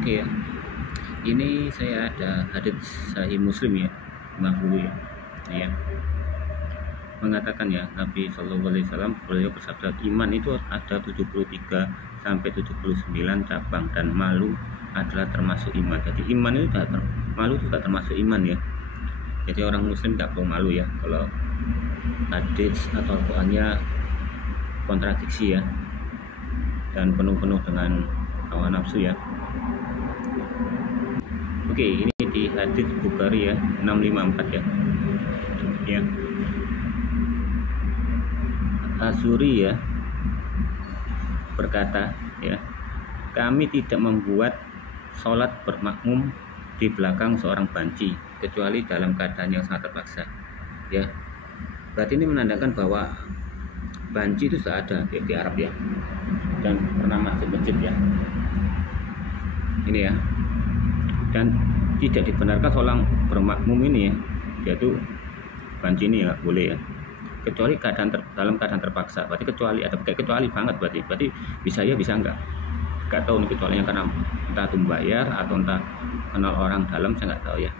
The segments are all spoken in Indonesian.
Oke ya, ini saya ada hadits Sahih Muslim ya, dulu ya. Ini ya, mengatakan ya, Nabi Shallallahu Alaihi Wasallam beliau bersabda, iman itu ada 73 sampai 79 cabang, dan malu adalah termasuk iman. Jadi iman itu malu juga termasuk iman ya. Jadi orang Muslim tidak perlu malu ya kalau hadits atau Al-Qur'annya kontradiksi ya, dan penuh-penuh dengan hawa nafsu ya. Oke, ini di hadis Bukhari ya, 654 ya. Ya. Asuri ya berkata ya, kami tidak membuat sholat bermakmum di belakang seorang banci kecuali dalam keadaan yang sangat terpaksa. Ya. Berarti ini menandakan bahwa banci itu sudah ada di Arab ya, dan pernah masuk masjid ya. Ini ya. Dan tidak dibenarkan seorang bermakmum ini ya, yaitu banci ini ya boleh ya, kecuali dalam keadaan terpaksa. Berarti kecuali ada pakai kecuali banget, berarti bisa ya bisa enggak tahu nih kecualinya, karena entah itu membayar atau entah kenal orang dalam, saya nggak tahu ya.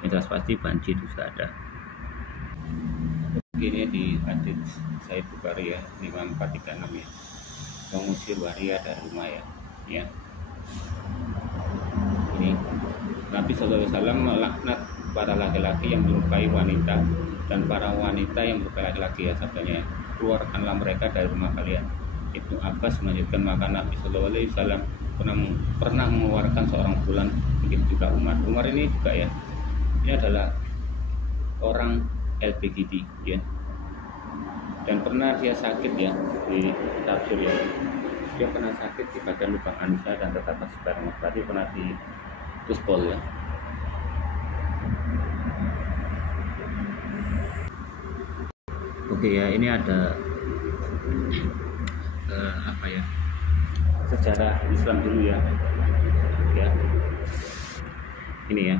Yang jelas pasti banci itu sudah ada. Ini di hadits Sahih Bukhari ya, 5436 ya, mengusir waria dari rumah ya. Ya. Ini Nabi SAW melaknat para laki-laki yang melukai wanita dan para wanita yang melukai laki-laki ya, sabdanya ya, keluarkanlah mereka dari rumah kalian. Ibnu Abbas melanjutkan, maka Nabi SAW pernah mengeluarkan seorang bulan, begitu juga Umar ini juga ya, ini adalah orang LGBT ya, dan pernah dia sakit ya, di tafsir ya, dia pernah sakit di bagian lubang anusnya dan tetap sperma, berarti pernah di tuspol ya. Oke ya, ini ada apa ya, sejarah Islam dulu ya. Ya. Ini ya.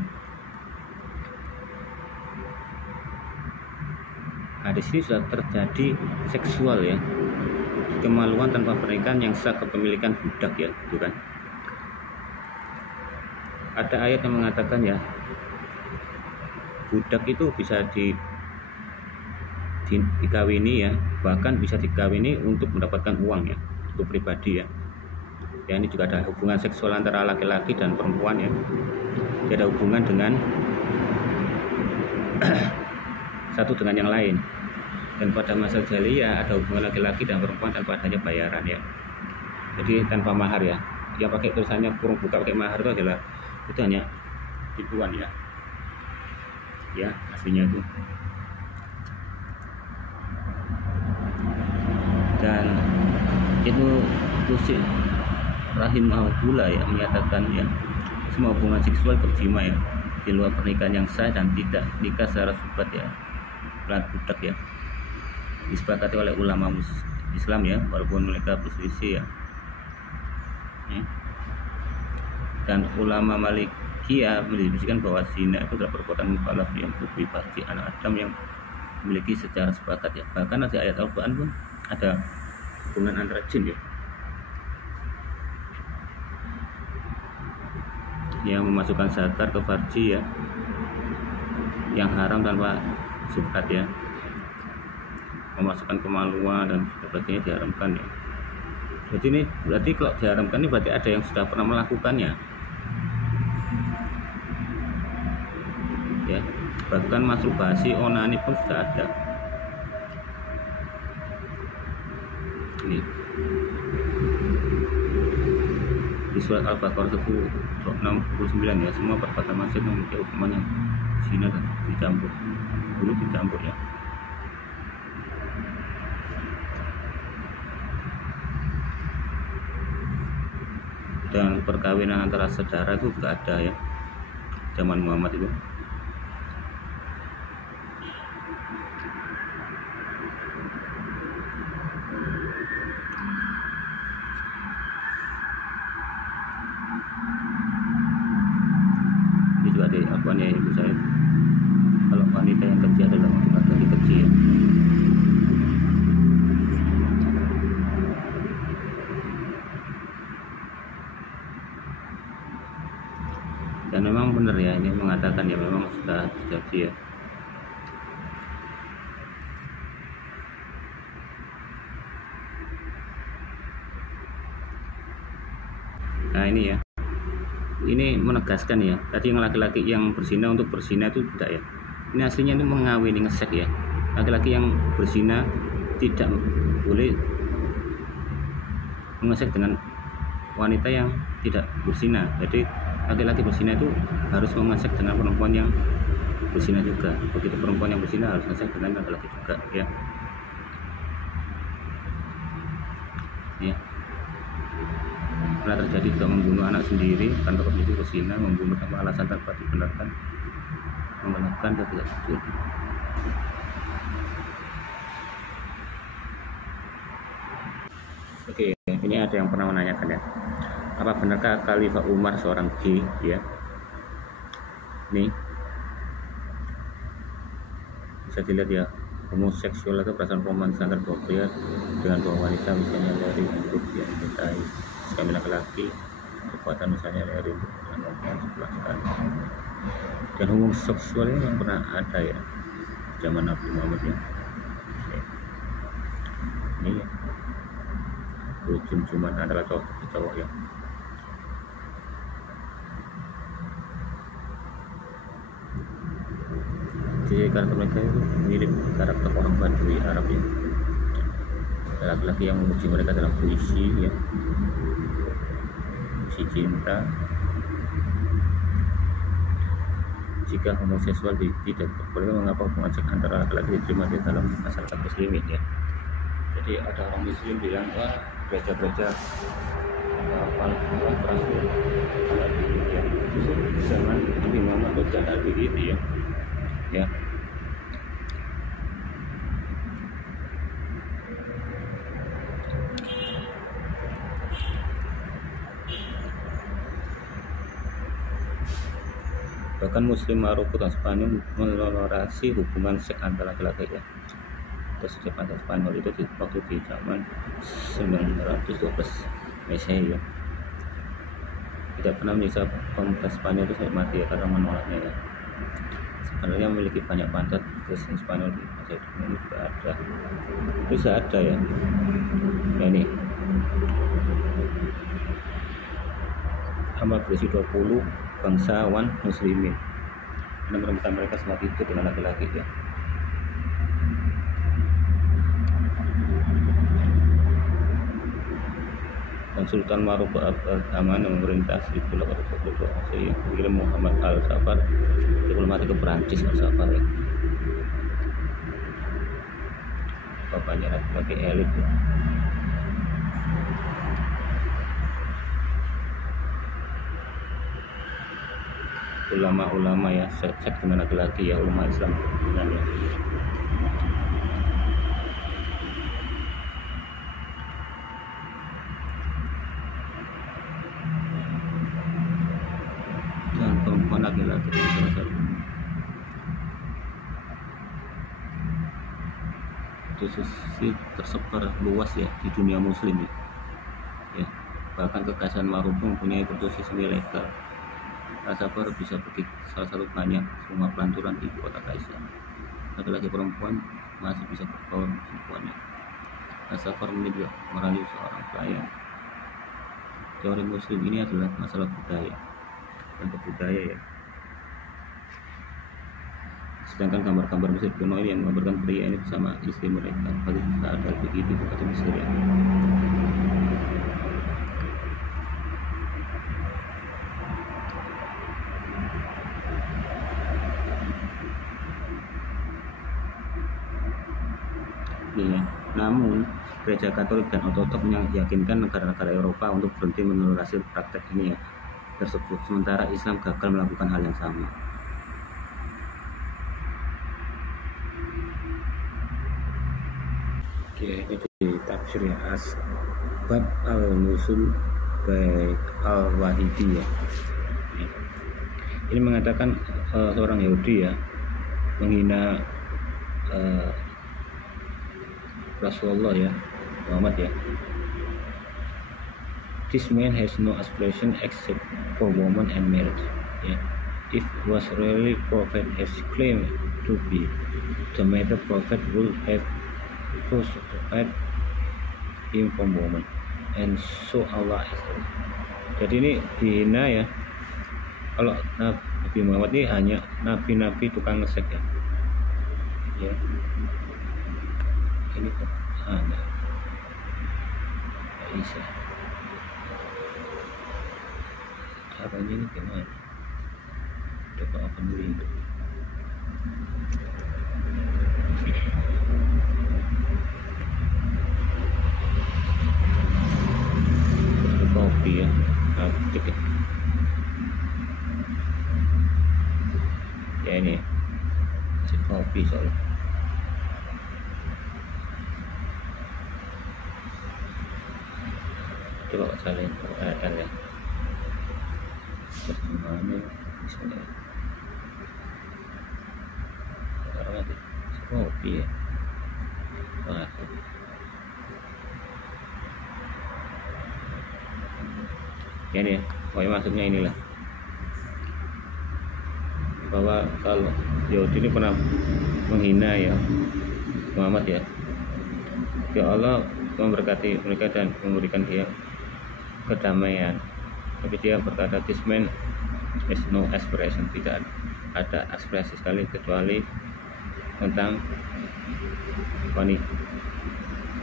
Nah, di sini sudah terjadi seksual ya, kemaluan tanpa pernikahan yang sah kepemilikan budak ya, gitu kan. Ada ayat yang mengatakan ya, budak itu bisa dikawini ya, bahkan bisa dikawini untuk mendapatkan uang ya, untuk pribadi ya. Ya, ini juga ada hubungan seksual antara laki-laki dan perempuan ya. Jadi ada hubungan dengan satu dengan yang lain. Dan pada masa jahiliyah ada hubungan laki-laki dan perempuan tanpa adanya bayaran ya. Jadi tanpa mahar ya. Yang pakai tulisannya kurung buka pakai mahar itu adalah itu hanya tipuan ya. Ya, aslinya itu. Dan itu Tusik rahimahullah ya menyatakan ya, semua hubungan seksual berjima ya di luar pernikahan yang sah dan tidak nikah secara subhat ya, pelan budak ya, disepakati oleh ulama Islam ya, walaupun mereka berselisih ya. Dan ulama Malikiyah mendiskusikan bahwa zina itu adalah perbuatan mukallaf yang berbebas bagi anak Adam yang memiliki secara sepakat ya. Bahkan di ayat Al-Quran pun ada hubungan antara jin ya, yang memasukkan zakat ke farji ya, yang haram tanpa subhat ya, memasukkan kemaluan dan sebagainya diharamkan ya. Jadi ini berarti kalau diharamkan ini berarti ada yang sudah pernah melakukannya ya. Bahkan masturbasi onani pun sudah ada. Ini di surat Al-Baqarah 69 ya, semua perbuatan maksiat memiliki hukuman yang zina dan dicampur ya. Dan perkawinan antara saudara itu juga ada ya, zaman Muhammad itu. Ini juga ada akuan ya ibu saya, kalau wanita yang kecil adalah untuk laki-laki kecil. Dan memang benar ya, ini mengatakan ya memang sudah terjadi ya. Nah ini ya, ini menegaskan ya, tadi yang laki-laki yang berzina untuk berzina itu tidak ya, ini aslinya itu mengawini, ngesek ya. Laki-laki yang berzina tidak boleh mengesek dengan wanita yang tidak berzina. Jadi laki-laki berzina itu harus mengesek dengan perempuan yang berzina juga. Begitu perempuan yang berzina harus mengesek dengan laki-laki juga ya. Ya. Pernah terjadi juga membunuh anak sendiri karena itu berzina, membunuh tanpa alasan tanpa dibenarkan, menekan dan tidak jujur. Oke, ini ada yang pernah menanyakan ya, apa benarkah Khalifah Umar seorang gay ya? Nih bisa dilihat ya, homoseksual atau perasaan romantis antar dua pria dengan dua wanita, misalnya dari untuk yang mencintai kami laki-laki, kekuatan misalnya dari untuk melakukan sebelah sekali. Dan homoseksual ini yang pernah ada ya zaman Nabi Muhammad ya. Ini ya, cium-ciuman adalah cowok ya. Jadi karakter mereka itu mirip karakter orang Badui Arab ya. Laki-laki yang memuji mereka dalam puisi ya, puisi cinta. Jika homoseksual tidak boleh, mengapa hubungan seks antara laki-laki diterima di dalam masyarakat muslimin ya. Jadi ada orang muslim bilang, wah gereja-gereja Rasul ada di ya, zaman Nabi Muhammad tidak ada begitu ya. Ya. Bahkan Muslim Maroko dan Spanyol menolorasi hubungan seks antara laki-laki ya. Terus Jepang dan Spanyol itu waktu di zaman 912 Masehi ya. Tidak pernah menyiksa pemuda Spanyol itu sampai mati ya karena menolaknya ya. Sebenarnya memiliki banyak pantat Kristen Spanyol di masa ini juga ada. Bisa ada ya. Nah ini Amal berisi 20 bangsawan muslimin dan menemukan mereka semua itu dengan laki-laki ya. Dan Sultan Maroko Aman yang memerintah 1822 Masehi yang mengirim Muhammad Al-Safar diplomatik ke Perancis. Al-Safar ya, bapaknya laki-laki elit ya. Ulama-ulama ya, seks dengan laki-laki ya, ulama Islam dengan ya. Dan perempuan laki-laki salah satu. Itu sisi tersebar luas ya di dunia muslim ya. Ya, bahkan kekaisaran Maroko mempunyai prostitusi ilegal. Al-Safar bisa pergi salah satu banyak rumah pelanturan di kota Kaisar. Laki-laki perempuan masih bisa bergaul semuanya. Al-Safar juga merayu seorang pelayan. Teori muslim ini adalah masalah budaya dan kebudaya ya. Sedangkan gambar-gambar Mesir kuno ini yang menggambarkan pria ini bersama istri mereka, bagi kita ada begitu atau Mesir ya. Ya. Namun gereja Katolik dan Ortodoks meyakinkan negara-negara Eropa untuk berhenti menolerasi praktek ini ya tersebut, sementara Islam gagal melakukan hal yang sama. Oke, ini di tafsir ya, Asbab al-Nusul by al-Wahidi ya. Ini mengatakan seorang Yahudi ya menghina Rasulullah ya, Muhammad ya. This man has no aspiration except for woman and marriage. ya. If was really prophet has claimed to be, the matter prophet would have first to add him for moment, and so Allah is. Jadi ini dihina ya. Kalau Nabi Muhammad ini hanya nabi-nabi tukang ngesek ya. Ya. Ini kok ada Isa. Caranya ini gimana? Coba open link. Copy ya. Cek ya. Ya ini. Copy soalnya. Coba salin URL ya. Terus gimana misalnya orang nanti copy ya. Wah, ya nih, pokoknya maksudnya inilah, bahwa kalau Yahudi ini pernah menghina ya Muhammad ya. Ya Allah memberkati mereka dan memberikan dia kedamaian, tapi dia berkata, this man is no expression, tidak ada ekspresi sekali kecuali tentang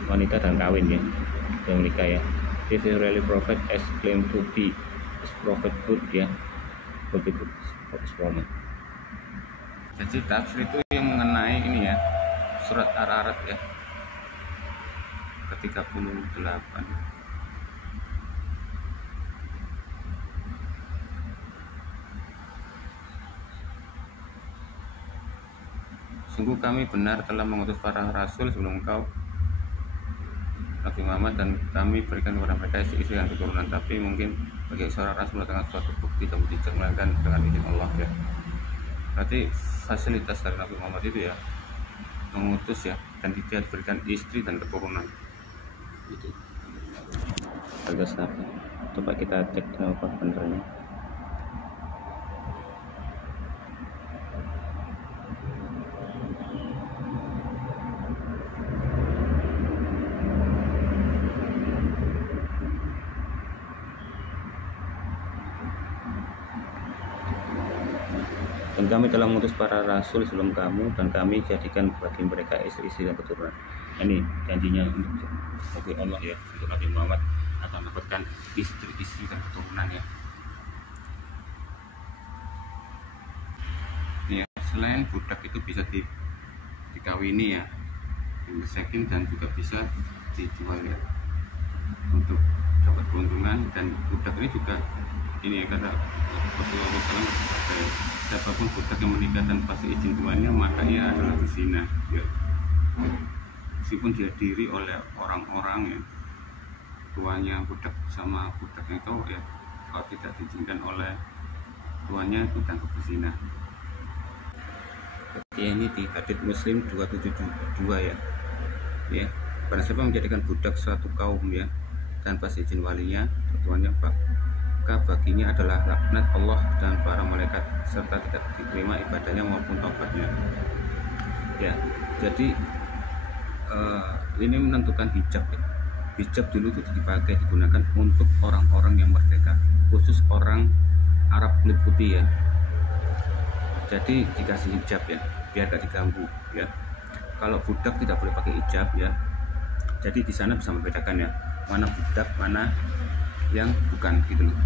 wanita dan kawin ya, dan menikah ya. If is really prophet as claimed to be, is prophet good ya, good for this woman. Jadi tafsir itu yang mengenai ini ya, surat Ar-Ra'd ya, ke-38. Sungguh kami benar telah mengutus para rasul sebelum engkau Nabi Muhammad, dan kami berikan kepada mereka istri-istri dan keturunan, tapi mungkin bagi seorang rasul mendatangkan suatu bukti dan mujizat melainkan dengan izin Allah ya. Berarti fasilitas dari Nabi Muhammad itu ya mengutus ya, dan dia diberikan istri dan keturunan itu. Harga sahabat, coba kita cek apa benernya. Dan kami telah mengutus para rasul sebelum kamu, dan kami jadikan bagi mereka istri-istri dan keturunan. Ini janjinya untuk bagi Allah ya, untuk Nabi Muhammad akan mendapatkan istri-istri dan keturunan ya. Ya, selain budak itu bisa dikawini ya, disekin, dan juga bisa dijual ya untuk dapat keuntungan. Dan budak ini juga ini ya, kata Rasulullah SAW, siapapun budak yang menikah tanpa izin tuannya maka ia adalah berzina ya. Meskipun dihadiri oleh orang-orang ya, tuannya budak sama budaknya itu ya, kalau tidak diizinkan oleh tuannya itu dan berzina. Ini di hadits Muslim 272 ya. Ya, barang siapa menjadikan budak suatu kaum ya tanpa izin walinya, tuannya maka baginya adalah laknat Allah dan para malaikat, serta tidak diterima ibadahnya maupun taubatnya. Ya, jadi ini menentukan hijab ya. Hijab dulu itu digunakan untuk orang-orang yang merdeka, khusus orang Arab kulit putih ya. Jadi dikasih hijab ya, biar gak diganggu ya. Kalau budak tidak boleh pakai hijab ya. Jadi di sana bisa membedakan ya, mana budak, mana yang bukan gitu loh.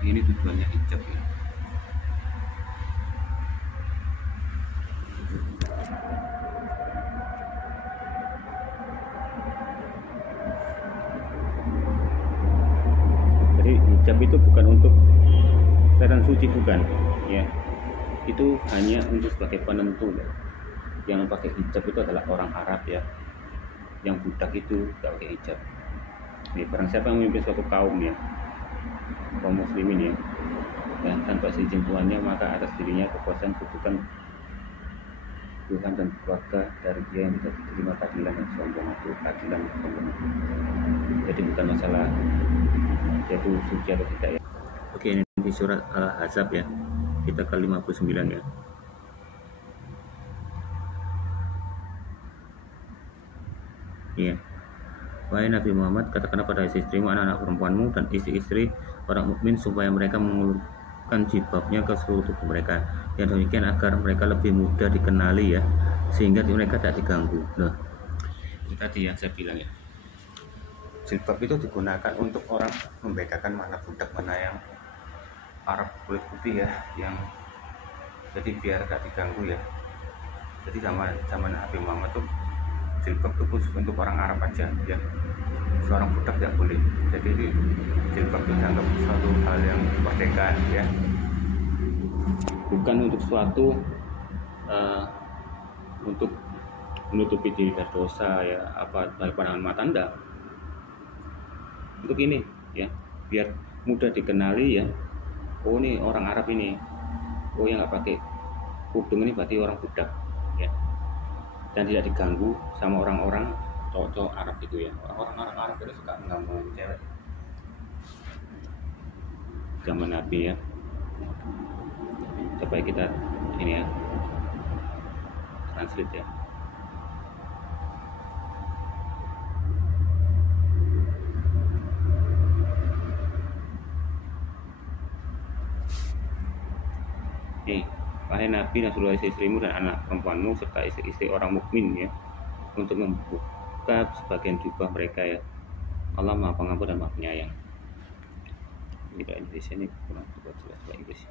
Ini tujuannya hijab ya. Jadi hijab itu bukan untuk kelihatan suci, bukan ya. Itu hanya untuk sebagai penentu ya. Yang pakai hijab itu adalah orang Arab ya. Yang budak itu tidak pakai hijab. Nih, barang siapa yang memimpin suatu kaum ya, kaum muslimin ya, dan tanpa izin tuannya maka atas dirinya kekuasaan kedudukan Tuhan dan keluarga dari dia yang tidak diterima keadilan yang sombong atau keadilan yang sombong. Jadi bukan masalah dia itu suci atau tidak ya. Oke, ini di surat Al-Ahzab ya, kita ke 59 ya. Iya. Wahai Nabi Muhammad, katakanlah pada istri-istrimu, anak-anak perempuanmu, dan istri-istri orang mukmin supaya mereka mengulurkan jilbabnya ke seluruh tubuh mereka. Yang demikian agar mereka lebih mudah dikenali ya, sehingga mereka tidak diganggu. Nah, itu tadi yang saya bilang ya. Jilbab itu digunakan untuk orang membedakan mana budak mana yang Arab kulit putih ya, yang jadi biar tidak diganggu ya. Jadi zaman Nabi Muhammad tuh jilbab itu khusus untuk orang Arab aja ya, seorang budak tidak boleh. Jadi jilbab itu dianggap suatu hal yang kemerdekaan ya, bukan untuk suatu untuk menutupi diri dari dosa ya, apa dari pandangan mata, enggak. Untuk ini ya, biar mudah dikenali ya, oh ini orang Arab ini, oh yang nggak pakai kerudung ini berarti orang budak ya, dan tidak diganggu sama orang-orang cowok-cowok Arab itu ya. Orang-orang Arab itu suka mengganggu cewek zaman Nabi ya. Supaya kita ini ya, translate ya. Nih, wahai Nabi dan seluruh istri-istrimu dan anak perempuanmu serta istri-istri orang mukmin ya, untuk membuka sebagian jubah mereka ya. Allah Maha Pengampun dan Maha Penyayang. Tidak Indonesia ini kurang jelas bahasa Inggris.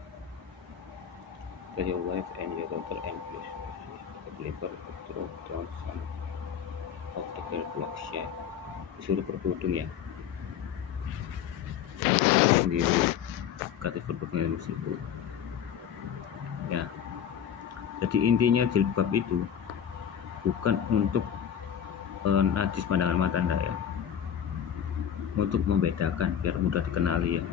Your wife and your daughter and the believer throw down some of the girl blocks ya. Disuruh berkerudung ya. Sendiri kata berkerudung tersebut. Ya, jadi intinya jilbab itu bukan untuk najis pandangan mata Anda ya, untuk membedakan biar mudah dikenali ya.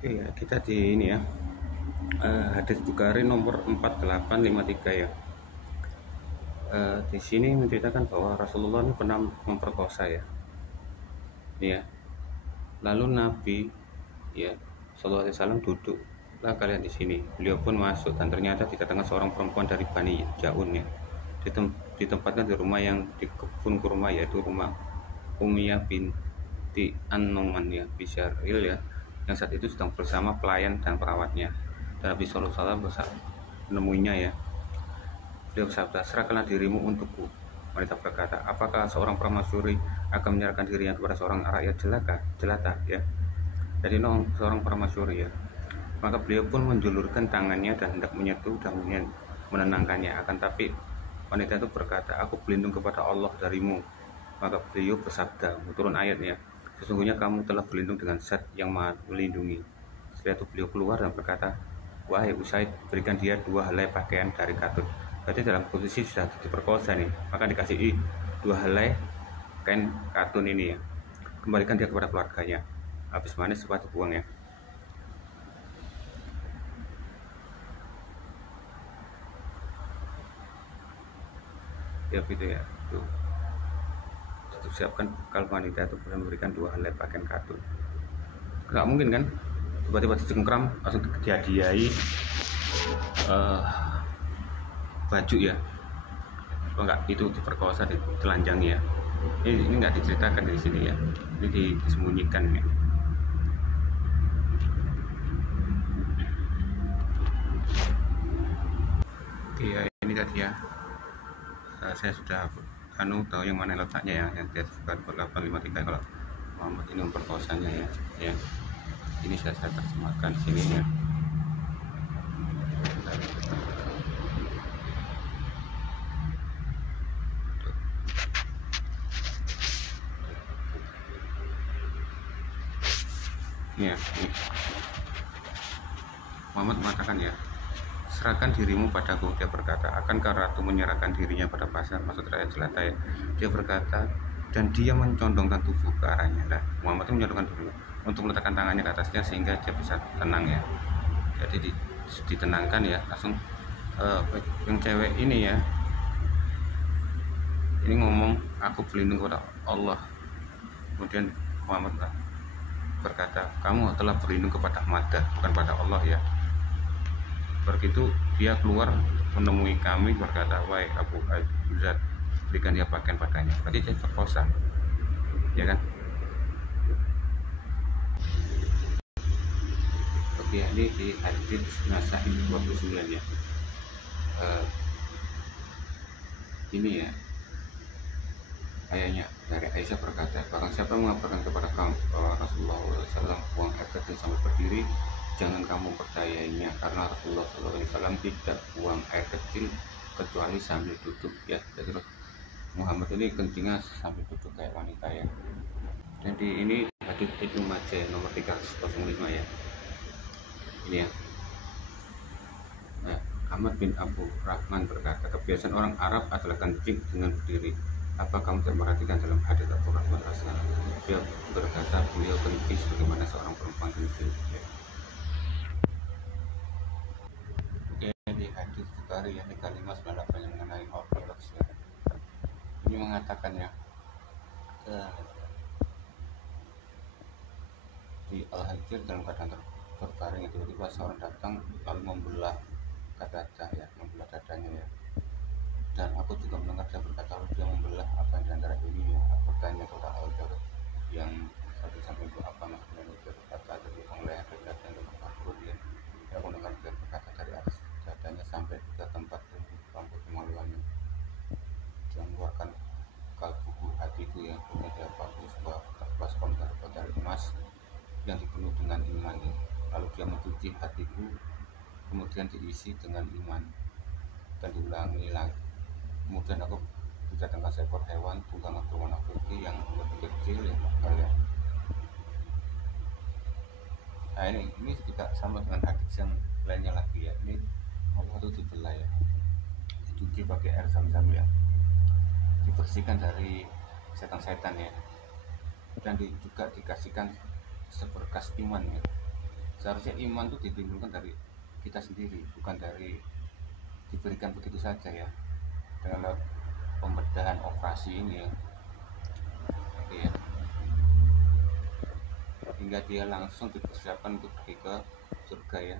Oke ya, kita di ini ya, hadis Bukhari nomor 4853 ya. Di sini menceritakan bahwa Rasulullah ini pernah memperkosa ya. Ya. Lalu Nabi ya Sallallahu Alaihi Wasallam duduklah kalian di sini. Beliau pun masuk dan ternyata di tengah seorang perempuan dari Bani Jaun ya. Ditempatkan di rumah yang di kebun kurma, yaitu rumah Umayyah binti An-Nu'man ya, Bisyaril ya, yang saat itu sedang bersama pelayan dan perawatnya. Dan Nabi Sallallahu Alaihi Wasallam menemuinya ya. Beliau bersabda, serahkanlah dirimu untukku. Wanita berkata, apakah seorang permasyuri akan menyerahkan dirinya kepada seorang rakyat jelata ya. Jadi seorang permasyuri ya. Maka beliau pun menjulurkan tangannya dan hendak menyentuh dan menenangkannya. Akan tapi wanita itu berkata, aku berlindung kepada Allah darimu. Maka beliau bersabda, turun ayat ya, sesungguhnya kamu telah berlindung dengan Zat yang Maha Melindungi. Setelah itu beliau keluar dan berkata, wahai Usaid, berikan dia 2 helai pakaian dari katun. Berarti dalam posisi sudah diperkosa nih, maka dikasih 2 helai kain katun ini ya. Kembalikan dia kepada keluarganya. Habis manis cepat dibuang ya. Ya gitu ya. Tuh. Siapkan bekal wanita itu memberikan 2 helai pakaian katun. Nggak mungkin kan? Tiba-tiba dicengkram langsung dihadiahi baju ya. Kalau enggak itu diperkosa, ditelanjangi ya. Ini enggak diceritakan di sini ya. Ini disembunyikan ya. Oke ya, ini tadi ya. Saya sudah tahu yang mana letaknya ya, yang di atas 4853 kalau Muhammad ini memperkosanya ya. Ya. Ini saya terjemahkan di sini ya. Ya, Muhammad mengatakan ya, serahkan dirimu padaku. Dia berkata, akankah ratu menyerahkan dirinya pada pasar? Maksud rakyat jelata ya. Dia berkata, dan dia mencondongkan tubuh ke arahnya. Nah, Muhammad itu mencondongkan tubuh untuk meletakkan tangannya ke atasnya sehingga dia bisa tenang ya. Jadi ditenangkan ya, langsung yang cewek ini ya, ini ngomong aku berlindung kepada Allah. Kemudian Muhammad berkata, kamu telah berlindung kepada Madah, bukan pada Allah ya. Begitu dia keluar menemui kami berkata, wahai Abu Zar, berikan dia pakaian padanya. Berarti dia terkosa, ya kan? Oke, ini di hadits Nasa'i 29 ya. Ini ya, ayahnya dari Aisyah berkata, barang siapa mengabarkan kepada kamu Rasulullah SAW buang air kecil sampai berdiri, jangan kamu percayainya, karena Rasulullah SAW tidak buang air kecil kecuali sambil duduk ya. Jadi Muhammad ini kencingnya sambil duduk kayak wanita ya. Jadi ini hadits Ibnu Majah nomor 305 ya. Ini ya. Nah, Ahmad bin Abu Rahman berkata, kebiasaan orang Arab adalah kencing dengan berdiri. Apa kamu tidak memperhatikan dalam hadits Abu Rahman Asal? Dia berkata, beliau kencing sebagaimana seorang perempuan kencing. Ya. Oke, di hadits Bukhari yang 3598 yang mengenai ortodoks ya. Ini mengatakan ya, di Al-Hajr dalam keadaan terbaring tiba-tiba seorang datang lalu membelah membelah dadanya ya. Dan aku juga mendengar dia berkata, lalu dia membelah apa yang diantara ini ya. Aku bertanya kepada Al-Hajr yang satu sampai itu apa maksudnya. Dia berkata dari penglihatan dada yang berkabur ya. Aku dengar dia berkata dari atas dadanya sampai ke tempat rambut kemaluannya. Dia mengeluarkan kalbuku hatiku yang punya dia bagus sebuah baskom terbuat dari emas yang dipenuhi dengan iman ya. Lalu dia mencuci hatiku, kemudian diisi dengan iman dan diulangi lagi. Kemudian aku didatangkan seekor hewan tunggangan berwarna putih yang lebih kecil ya, ya. Nah ini juga sama dengan hadits yang lainnya lagi ya. Ini Allah itu dibelah ya, dicuci pakai air zam-zam ya, dibersihkan dari setan-setan ya, dan juga dikasihkan seberkas iman ya. Seharusnya iman itu ditimbulkan dari kita sendiri, bukan dari diberikan begitu saja ya, dengan pembedahan operasi ini ya. Oke ya, hingga dia langsung dipersiapkan untuk pergi ke surga ya.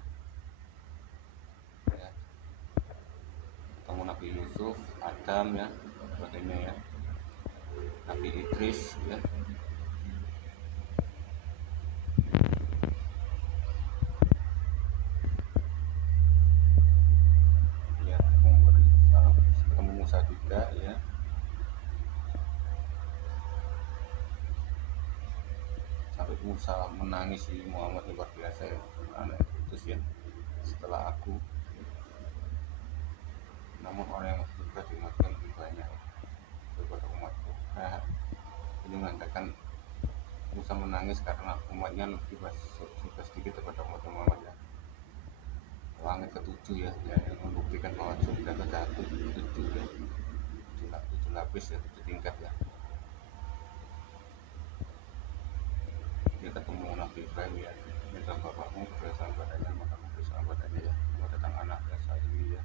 Ketemu Nabi Yusuf, Adam ya, sebagainya ya, Nabi Idris ya. Ya, ketemu Musa juga ya. Sampai Musa menangis di Muhammad luar biasa ya. Anak itu ya, setelah aku, namun orang yang masuk surga diumatkan lebih banyak daripada umatku. Nah, ini mengatakan Musa menangis karena umatnya lebih sedikit daripada umat Muhammad ya. Langit ketujuh ya, yang membuktikan bahwa surga itu ada tujuh ya, tujuh lapis ya, 7 tingkat ya. Dia ketemu Nabi Ibrahim ya, minta bapakmu berdasarkan badannya, maka berdasarkan badannya ya. Mau datang anaknya saya ini ya.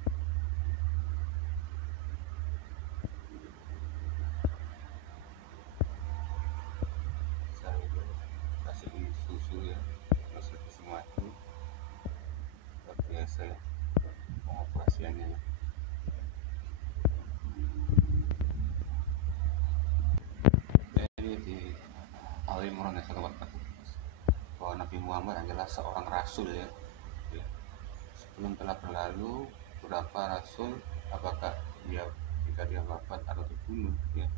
Saya kasih susu ya, kasih madu, luar biasa ya pengoperasiannya ya. Ini di Al-Imran ya, bahwa Nabi Muhammad adalah seorang rasul ya. Sebelum telah berlalu beberapa rasul, apakah dia jika dia wafat atau dibunuh ya,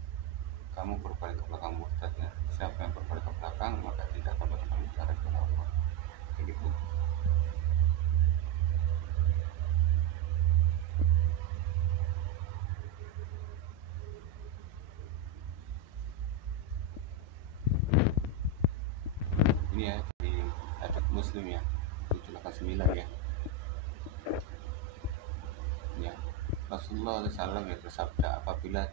kamu berbalik ke belakang murtad ya. Siapa yang berbalik ke belakang maka tidak akan bertanggung jawab kepada Allah. Kayak gitu. Ini ya di hadits Muslim ya 789 ya. Ya, Rasulullah SAW ya bersabda, apabila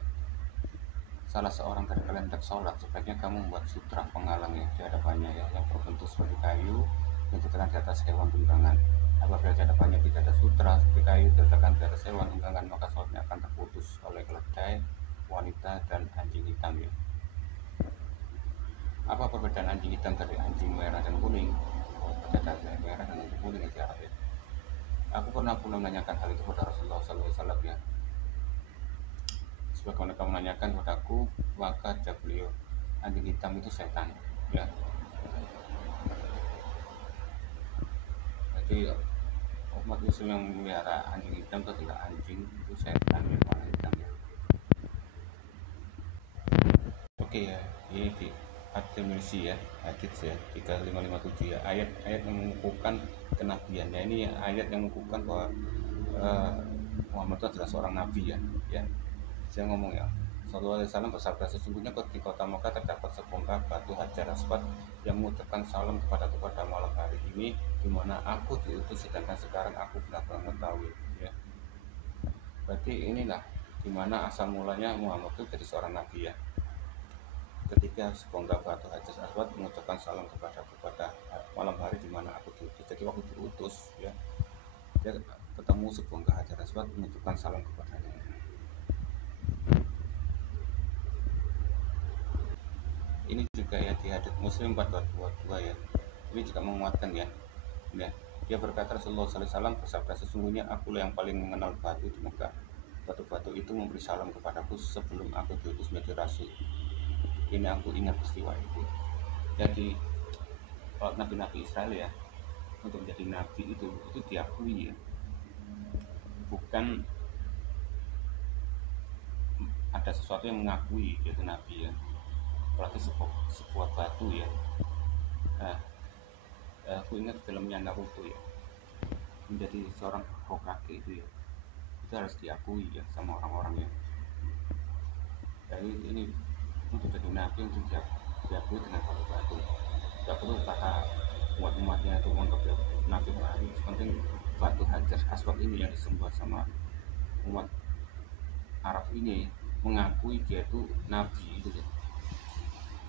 salah seorang dari kalian hendak sholat, sebaiknya kamu membuat sutra penghalang ya di hadapannya ya, yang berbentuk seperti kayu yang diletakkan di atas hewan tunggangan. Apabila di hadapannya tidak ada sutra seperti kayu diletakkan di atas hewan tunggangan, maka sholatnya akan terputus oleh keledai, wanita, dan anjing hitam ya. Apa perbedaan anjing hitam dari anjing merah dan kuning? Oh, beda merah dan anjing kuning ya di Arab ya. Aku pernah menanyakan hal itu kepada Rasulullah SAW ya. Sebagaimana kamu menanyakan padaku, maka jawab beliau, anjing hitam itu setan ya. Jadi umat muslim yang memelihara anjing hitam itu adalah anjing itu setan ya, warna hitam ya. Oke ya, ini di At-Tirmidzi ya, hadits ya 3557 ya, ayat-ayat yang mengukuhkan kenabian ya. Ini ya, ayat yang mengukuhkan bahwa Muhammad itu adalah seorang nabi ya. Ya, saya ngomong ya, Sallallahu Alaihi Wasallam bersabda, sesungguhnya di kota Makkah terdapat sebongkah batu Hajar Aswad yang mengucapkan salam kepadaku pada malam hari ini, di mana aku diutus, sedangkan sekarang aku benar-benar mengetahui. Ya, berarti inilah di mana asal mulanya Muhammad itu jadi seorang nabi ya. Ketika sebongkah batu Hajar Aswad mengucapkan salam kepadaku pada malam hari di mana aku diutus. Jadi waktu diutus ya, dia ketemu sebongkah Hajar Aswad mengucapkan salam kepadanya. Ini juga ya di hadits Muslim 4222 ya. Ini juga menguatkan ya. Ya. Dia berkata, Rasulullah SAW bersabda, sesungguhnya akulah yang paling mengenal batu di Mekah. Batu-batu itu memberi salam kepadaku sebelum aku diutus menjadi rasul. Ini aku ingat peristiwa itu. Jadi kalau nabi-nabi Israel ya, untuk menjadi nabi itu diakui ya. Bukan ada sesuatu yang mengakui yaitu nabi ya. Apalagi sebuah batu ya. Nah, aku ingat filmnya Naruto ya, menjadi seorang Hokage itu ya, itu harus diakui ya sama orang-orang ya. Jadi ini untuk jadi nabi untuk diakui dengan batu-batu. Tidak perlu kata umat-umatnya itu untuk nabi baru. Penting batu Hajar Aswad ini yang disembah sama umat Arab ini mengakui dia itu nabi itu ya.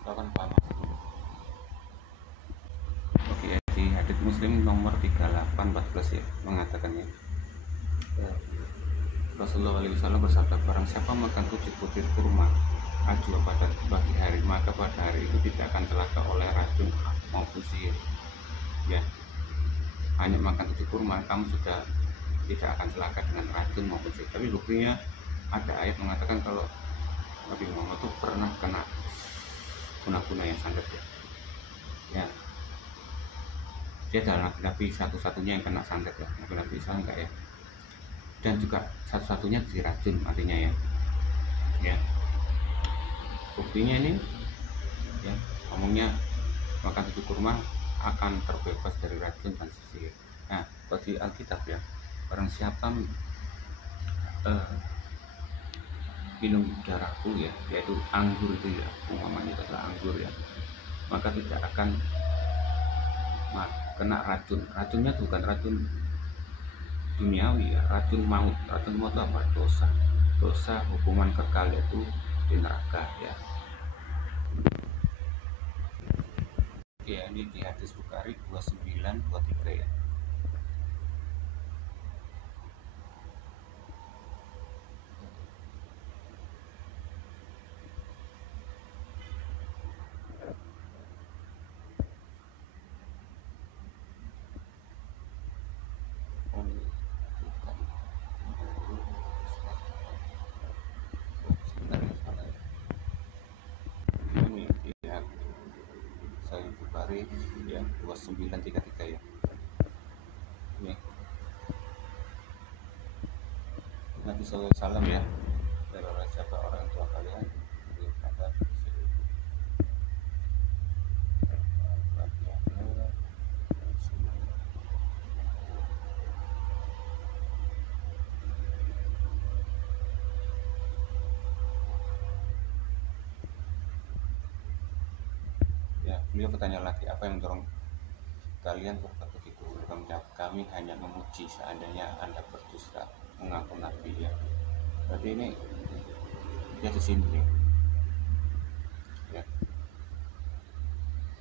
Kau kan paham maksudnya? Oke, di hadits Muslim nomor 3814 ya mengatakan ya, Rasulullah SAW bersabda, barang siapa makan 7 butir kurma ajwa pada pagi hari, maka pada hari itu tidak akan celaka oleh racun maupun sihir ya. Hanya makan 7 kurma kamu sudah tidak akan celaka dengan racun maupun sihir. Tapi buktinya ada ayat mengatakan kalau Nabi Muhammad itu pernah kena guna-guna yang santet ya. Ya, dia adalah nabi satu-satunya yang kena santet ya, nabi Isa enggak ya, dan juga satu-satunya diracun artinya ya. Ya, buktinya ini ya, ngomongnya makan 7 kurma akan terbebas dari racun dan sihir. Nah, bagi Alkitab ya, barang siapa minum darahku ya, yaitu anggur itu ya, umpamanya itu adalah anggur ya, maka tidak akan kena racun. Racunnya bukan racun duniawi ya, racun maut. Racun maut itu apa? Dosa hukuman kekal itu di neraka ya. Ya, ini di hadis Bukhari 2923 ya. Bukhari ya 2933 ya. Ini Nabi SAW ya, barang siapa orang tua kalian berkata ya, beliau bertanya lagi, apa yang mendorong kalian berbuat begitu? Mereka menjawab, kami hanya memuji seandainya Anda berdusta mengaku nabi ya. Berarti ini dia disinggung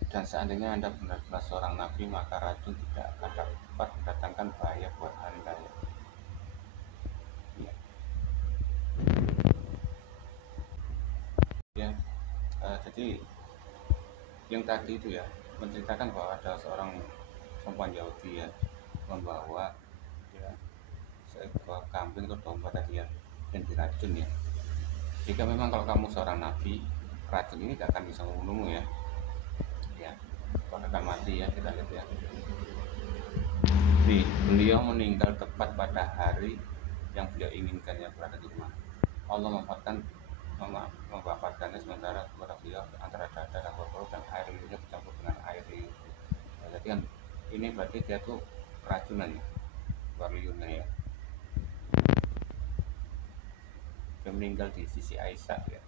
Dan seandainya Anda benar-benar seorang nabi, maka racun tidak akan dapat mendatangkan bahaya buat Anda ya. Ya, ya. Jadi yang tadi itu ya menceritakan bahwa ada seorang perempuan Yahudi ya membawa ya seekor kambing atau domba tadi yang diracun ya. Jika memang kalau kamu seorang nabi, racun ini tidak akan bisa membunuhmu ya. Ya, kau akan mati ya, kita lihat ya. Jadi beliau meninggal tepat pada hari yang beliau inginkan ya, berada di rumah. Allah mewafatkannya sementara kepada beliau antara dada dan paru dan air liurnya bercampur dengan air liur. Nah, jadi kan ini berarti dia tuh keracunan ya, keluar liurnya ya. Dia meninggal di sisi Aisyah ya.